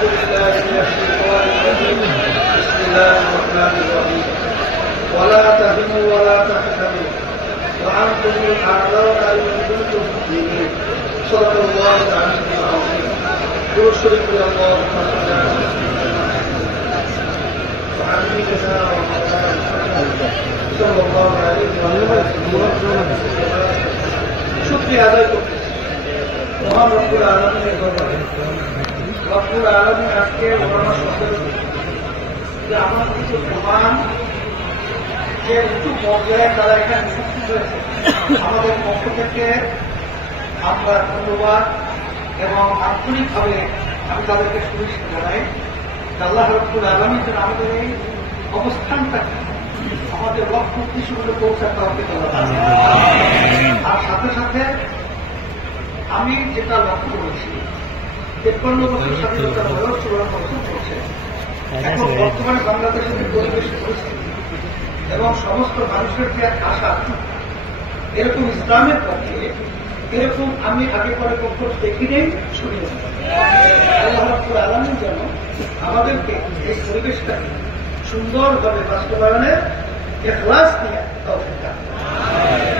بالله من الشيطان الرجيم بسم الله الرحمن الرحيم ولا تهنوا ولا تحزنوا وأنتم الأعلون إن كنتم مؤمنين صدق الله العلي العظيم يرشد إلى الله وعن نبينا صلى الله عليه وسلم শুকরিয়া আদায় করতেছি মহান রব্বুল আলামিনের দরবারে। রব্বুল আলামিন আজকে ওনার যে আমার কিছু প্রমাণ যে একটু পর্যায়ে তারা এখানে উপস্থিত হয়েছে, আমাদের পক্ষ থেকে আমরা ধন্যবাদ এবং আন্তরিকভাবে আমি তাদেরকে শুভেচ্ছা জানাই। আল্লাহ রব্বুল আলামিন যেন আমাদের এই অবস্থানটাকে আমাদের লক্ষ্য উদ্দেশ্যগুলো পৌঁছাতে হবে। আর সাথে সাথে আমি যেটা লক্ষ্য করেছি 53 বছর স্বাধীনতা বয়স 54 বছর চলছে। এখন বর্তমানে বাংলাদেশের পরিবেশ পরিস্থিতি এবং সমস্ত মানুষের যে আশা এরকম ইসলামের পক্ষে এরকম আমি আগে পরে কখনো দেখি নেই, শুনি নেই। আল্লাহ রাব্বুল আলামিন যেন আমাদেরকে এই পরিবেশটাকে সুন্দরভাবে বাস্তবায়নের ইখলাস দিয়ে তৌফিক দান করেন।